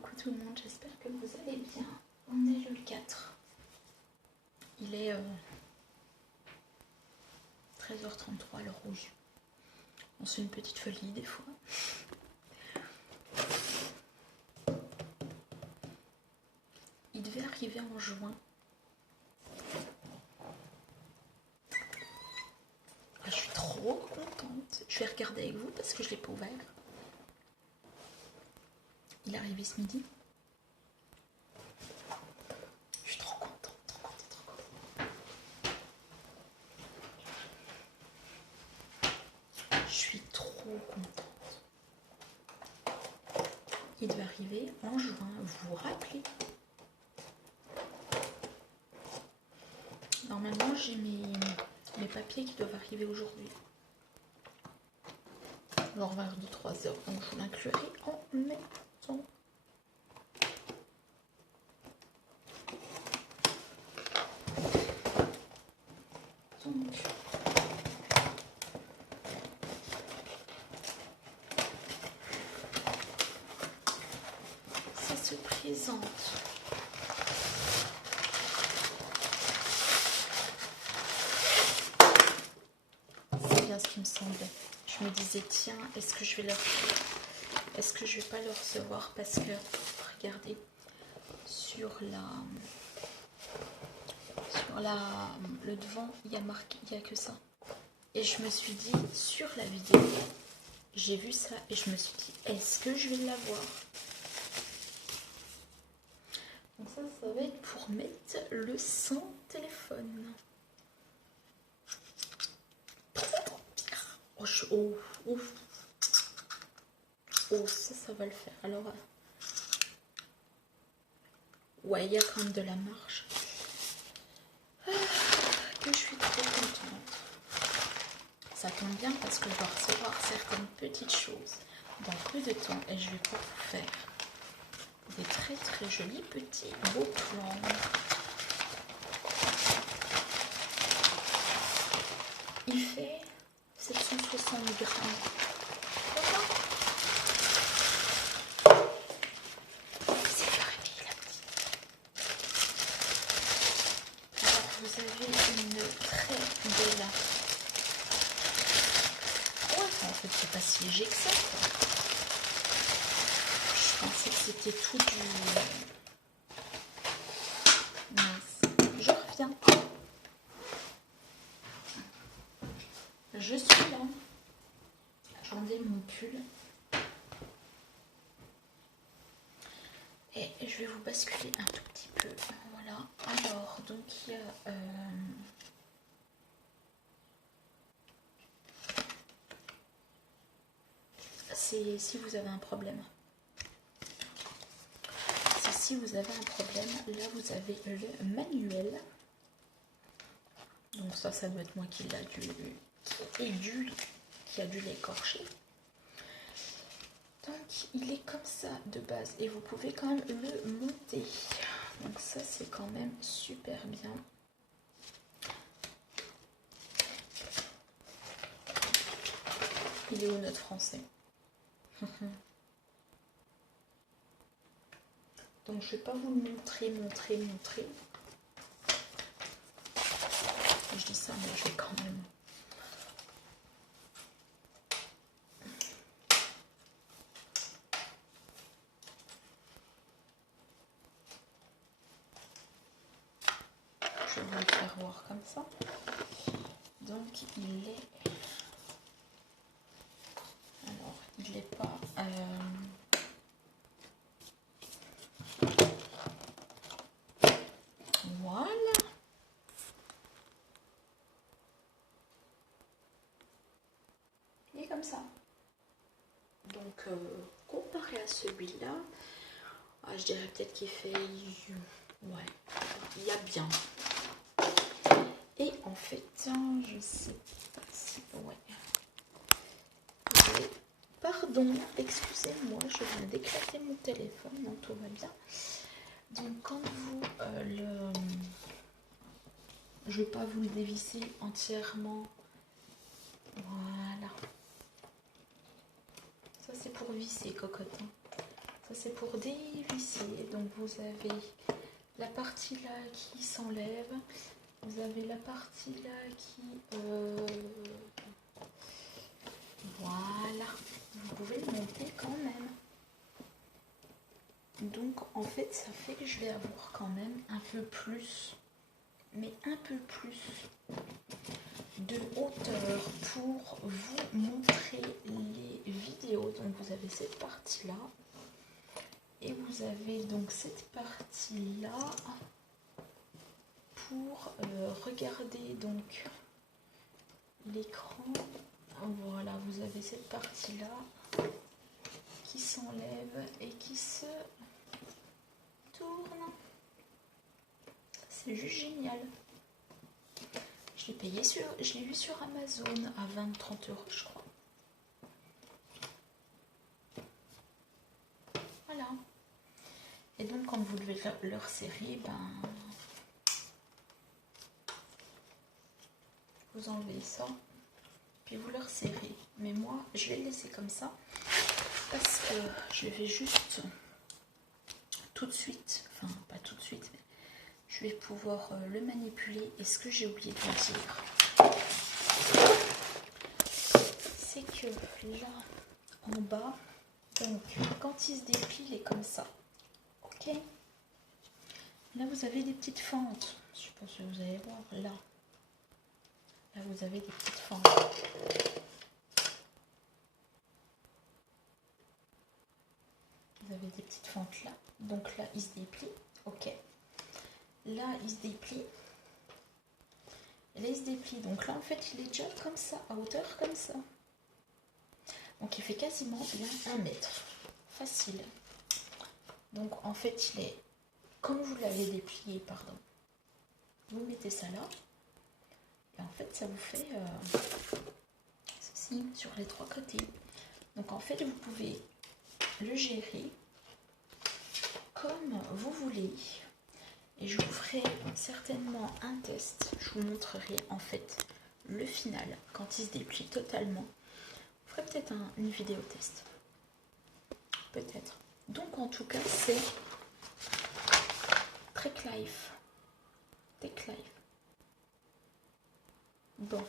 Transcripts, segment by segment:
Coucou tout le monde, j'espère que vous allez bien. On est le 4. Il est 13h33 le rouge. On se fait une petite folie des fois. Il devait arriver en juin. Je suis trop contente. Je vais regarder avec vous parce que je ne l'ai pas ouvert. Il est arrivé ce midi. Je suis trop contente, trop contente, trop contente. Je suis trop contente. Il devait arriver en juin, vous vous rappelez? Normalement, j'ai mes papiers qui doivent arriver aujourd'hui. Genre vers 2-3 heures, donc je l'inclurai en mai. Donc, ça se présente. C'est bien ce qui me semblait. Je me disais, tiens, est-ce que je vais pas le recevoir parce que, regardez, sur le devant, il y a marqué, il n'y a que ça. Et je me suis dit, sur la vidéo, j'ai vu ça et je me suis dit, est-ce que je vais l'avoir? Donc ça va être pour mettre le sans téléphone. Oh, ça va le faire. Alors, ouais, il y a quand même de la marge. Que je suis trop contente. Ça tombe bien parce que je dois recevoir certaines petites choses dans peu de temps et je vais pouvoir vous faire des très très jolis petits beaux plans. Il fait 760 grammes. Vous avez une très belle... Ouais, en fait, c'est pas si léger que ça. Je pensais que c'était tout du... Mince. Je reviens. Je suis là. J'enlève mon pull. Et je vais vous basculer un tout petit peu. Voilà. Alors, donc il y a... c'est si vous avez un problème. C'est si vous avez un problème. Là, vous avez le manuel. Donc ça doit être moi qui a dû l'écorcher. Donc il est comme ça de base et vous pouvez quand même le monter. Donc ça c'est quand même super bien. Il est où notre français? Donc je vais pas vous le montrer. Je dis ça mais je vais quand même. Je vais vous le faire voir comme ça. Donc il est... Alors il n'est pas... Voilà. Il est comme ça. Donc comparé à celui-là, je dirais peut-être qu'il fait... Ouais, il y a bien. Et en fait, je sais pas si... Ouais. Pardon, excusez-moi, je viens d'éclater mon téléphone, donc tout va bien. Donc quand vous je ne vais pas vous le dévisser entièrement. Voilà. Ça c'est pour visser, cocotte. Hein. Ça c'est pour dévisser. Donc vous avez la partie là qui s'enlève. Vous avez la partie là qui... Voilà. Vous pouvez le monter quand même. Donc en fait ça fait que je vais avoir quand même un peu plus, mais un peu plus de hauteur pour vous montrer les vidéos. Donc vous avez cette partie là et vous avez donc cette partie là pour regarder donc l'écran. Voilà, vous avez cette partie là qui s'enlève et qui se tourne. C'est juste génial. Je l'ai payé je l'ai vu sur Amazon à 20-30 euros, je crois. Voilà. Et donc quand vous devez leur serrer, ben vous enlevez ça, puis vous leur serrez. Mais moi, je vais le laisser comme ça parce que je vais juste tout de suite, enfin pas tout de suite, mais je vais pouvoir le manipuler. Et ce que j'ai oublié de vous dire, c'est que là, en bas, donc quand il se déplie, il est comme ça. Ok. Là, vous avez des petites fentes. Je sais pas si vous allez voir. Là, vous avez des petites fentes. Vous avez des petites fentes là. Donc là, il se déplie. Ok. Là, il se déplie. Et là, il se déplie. Donc là, en fait, il est déjà comme ça, à hauteur comme ça. Donc, il fait quasiment bien 1 mètre. Facile. Donc, en fait, il est comme vous l'avez déplié, pardon. Vous mettez ça là. Et en fait, ça vous fait ceci sur les 3 côtés. Donc, en fait, vous pouvez le gérer comme vous voulez. Et je vous ferai certainement un test. Je vous montrerai en fait le final quand il se déplie totalement. Je ferai peut-être une vidéo test. Peut-être. Donc en tout cas c'est Tech Life. Tech Life. Bon.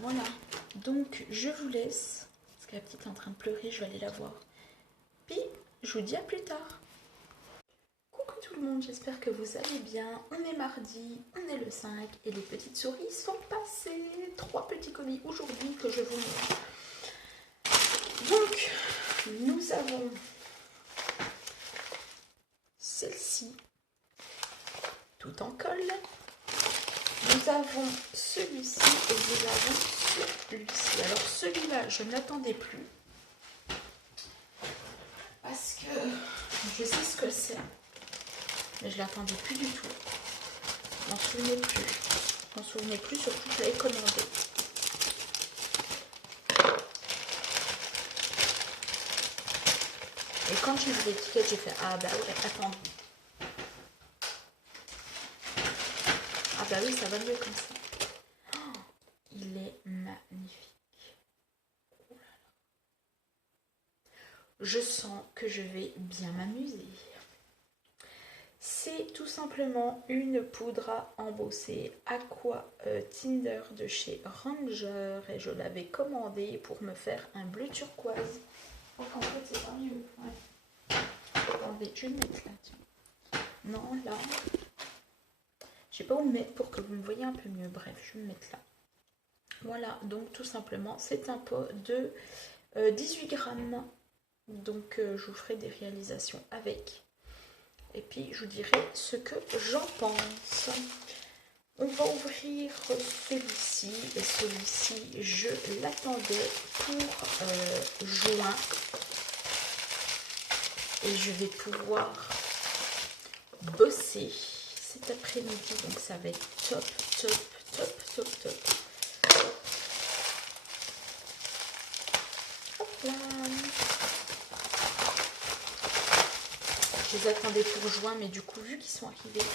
Voilà. Donc je vous laisse. Parce que la petite est en train de pleurer, je vais aller la voir. Puis je vous dis à plus tard. Tout le monde, j'espère que vous allez bien. On est mardi, on est le 5 et les petites souris sont passées. 3 petits colis aujourd'hui que je vous montre. Donc, nous avons celle-ci, tout en colle. Nous avons celui-ci et nous avons celui-ci. Alors celui-là, je ne l'attendais plus parce que je sais ce que c'est. Mais je ne l'attendais plus du tout. Je m'en souvenais plus. Je m'en souvenais plus, surtout que je l'avais commandé. Et quand j'ai vu l'étiquette, j'ai fait ah bah ouais, attends. Ah bah oui, ça va mieux comme ça. Oh, il est magnifique. Oh là là. Je sens que je vais bien m'amuser. C'est tout simplement une poudre à embosser Aqua Tinder de chez Ranger et je l'avais commandée pour me faire un bleu turquoise. Donc en fait c'est pas mieux. Ouais. Attendez, je vais le mettre là. Tiens. Non, là. Je sais pas où le mettre pour que vous me voyez un peu mieux. Bref, je vais me mettre là. Voilà, donc tout simplement c'est un pot de 18 grammes. Donc je vous ferai des réalisations avec. Et puis, je vous dirai ce que j'en pense. On va ouvrir celui-ci. Et celui-ci, je l'attendais pour juin. Et je vais pouvoir bosser cet après-midi. Donc, ça va être top, top, top, top, top. Hop là. Je les attendais pour juin, mais du coup, vu qu'ils sont arrivés...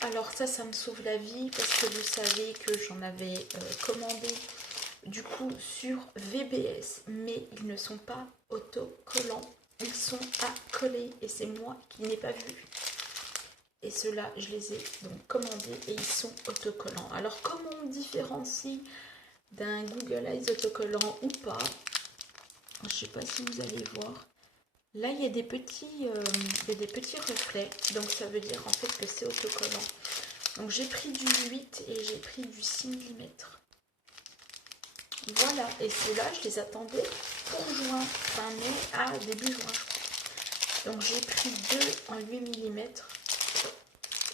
Alors ça me sauve la vie, parce que vous savez que j'en avais commandé du coup sur VBS, mais ils ne sont pas autocollants, ils sont à coller et c'est moi qui n'ai pas vu. Et ceux-là, je les ai donc commandés et ils sont autocollants. Alors comment on différencie d'un Google Eyes autocollant ou pas? Je ne sais pas si vous allez voir. Là, il y a des petits reflets, donc ça veut dire en fait que c'est autocollant. Donc j'ai pris du 8 et j'ai pris du 6 mm. Voilà, et ceux-là, je les attendais pour juin, fin mai à début juin, je crois. Donc j'ai pris 2 en 8 mm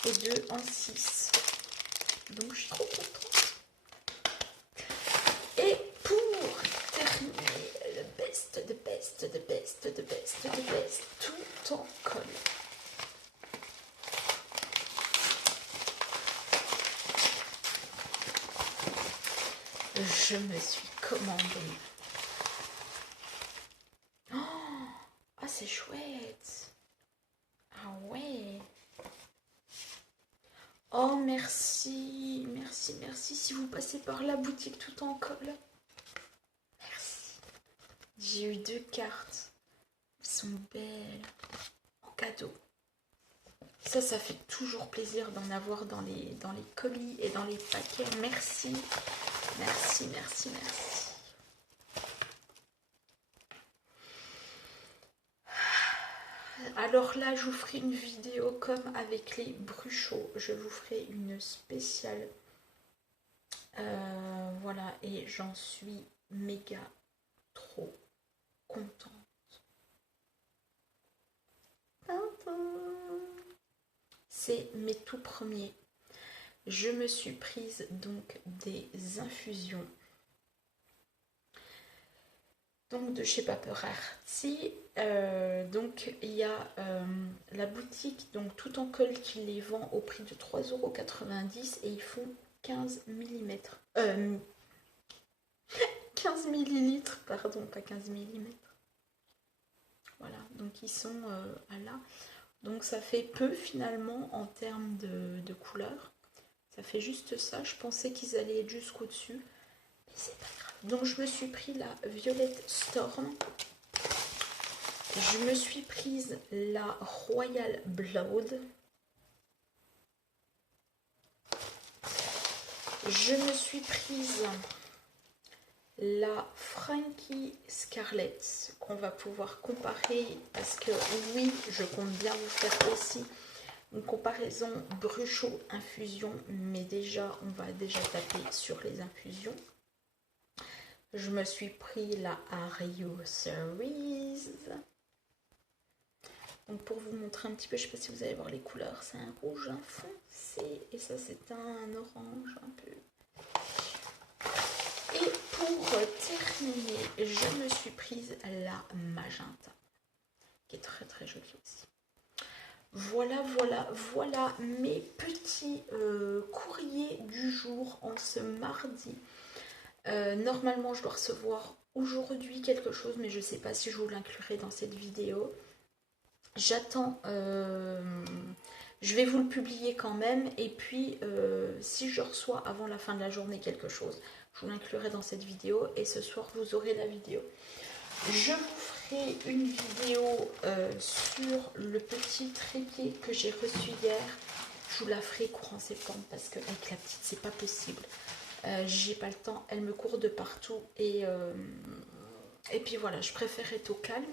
et 2 en 6. Donc je suis trop contente. Et pour terminer, le best, the best, the best, the best, the best, tout en colle. Je me suis commandé. Oh, ah, c'est chouette. Ah ouais. Oh, merci, merci, merci. Si vous passez par la boutique tout en colle. Merci. J'ai eu 2 cartes. Elles sont belles. En cadeau. Ça fait toujours plaisir d'en avoir dans les colis et dans les paquets. Merci. Merci, merci, merci. Alors là, je vous ferai une vidéo comme avec les bruchots. Je vous ferai une spéciale. Voilà, et j'en suis méga trop contente. C'est mes tout premiers. Je me suis prise donc des infusions. Donc de chez Paparazzi. Donc il y a la boutique donc tout en colle qui les vend au prix de 3,90 € et ils font 15 mm. 15 millilitres, pardon, pas 15 mm. Voilà, donc ils sont à là. Donc ça fait peu finalement en termes de couleur. Ça fait juste ça. Je pensais qu'ils allaient être jusqu'au dessus. Mais c'est pas grave. Donc je me suis pris la Violette Storm. Je me suis prise la Royal Blood. Je me suis prise la Frankie Scarlett qu'on va pouvoir comparer parce que oui, je compte bien vous faire aussi une comparaison bruchot infusion, mais déjà on va déjà taper sur les infusions. Je me suis pris la Ario Cerise. Donc pour vous montrer un petit peu, je ne sais pas si vous allez voir les couleurs, c'est un rouge un foncé et ça c'est un orange un peu. Et pour terminer, je me suis prise la magenta, qui est très très jolie aussi. Voilà, voilà, voilà mes petits courriers du jour en ce mardi. Normalement, je dois recevoir aujourd'hui quelque chose, mais je ne sais pas si je vous l'inclurai dans cette vidéo. J'attends, je vais vous le publier quand même, et puis si je reçois avant la fin de la journée quelque chose, je vous l'inclurai dans cette vidéo, et ce soir vous aurez la vidéo. Je vous ferai une vidéo sur le petit trépied que j'ai reçu hier. Je vous la ferai courant septembre, parce qu'avec la petite, c'est pas possible. J'ai pas le temps, elle me court de partout, et puis voilà, je préfère être au calme.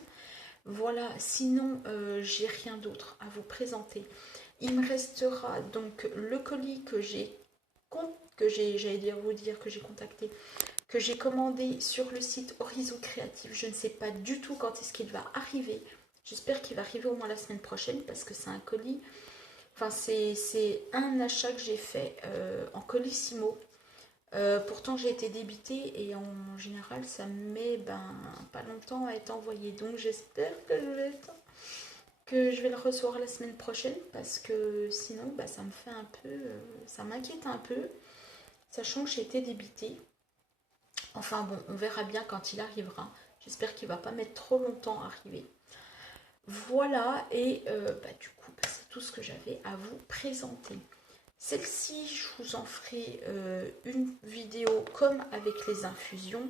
Voilà, sinon j'ai rien d'autre à vous présenter. Il me restera donc le colis que j'ai contacté, que j'ai commandé sur le site Horizon Créatif. Je ne sais pas du tout quand est-ce qu'il va arriver. J'espère qu'il va arriver au moins la semaine prochaine parce que c'est un colis. Enfin, c'est un achat que j'ai fait en colissimo. Pourtant j'ai été débitée et en général ça met pas longtemps à être envoyé, donc j'espère que je vais le recevoir la semaine prochaine parce que sinon ça me fait un peu, ça m'inquiète un peu, sachant que j'ai été débitée. Enfin bon, on verra bien quand il arrivera. J'espère qu'il va pas mettre trop longtemps à arriver. Voilà, et du coup c'est tout ce que j'avais à vous présenter. Celle-ci, je vous en ferai une vidéo comme avec les infusions.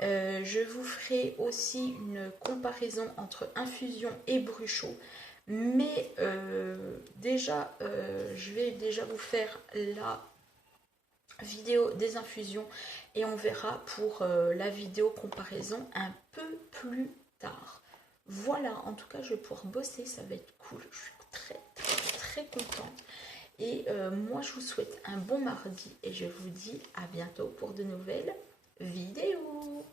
Je vous ferai aussi une comparaison entre infusion et bruchot. Mais déjà, je vais déjà vous faire la vidéo des infusions et on verra pour la vidéo comparaison un peu plus tard. Voilà, en tout cas, je vais pouvoir bosser, ça va être cool. Je suis très contente. Et moi, je vous souhaite un bon mardi et je vous dis à bientôt pour de nouvelles vidéos.